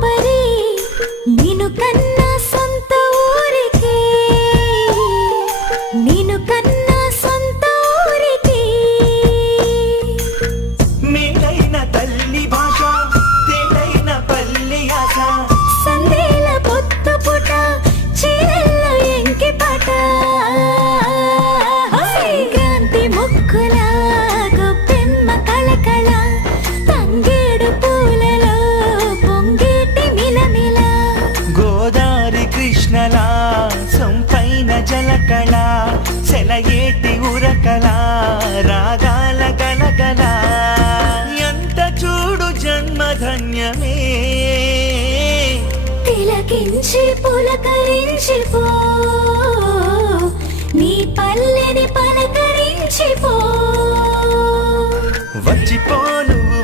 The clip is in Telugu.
పరి నిను కన్నా సొంత ఊరికి నిను కన్నా సొంత ఊరికి మేలైన తల్లి భాష తేలైన పల్లి ఆశ సందేల పొత్తు పుట చీరల్ల ఎంకి పాట సంక్రాంతి ముక్కుల గొప్పెమ్మ కళకళ తంగేడు పూలలో పొంగేటి మిలమిల గోదారి కృష్ణల సొంపైన జలకళ సెలయేటి ఉరకల రాగాల గలగల ఎంత చూడు జన్మధన్యమే తిలకించి పులకరించి పో నీ పల్లెని పలకరించి పో వచ్చిపో నువ్వు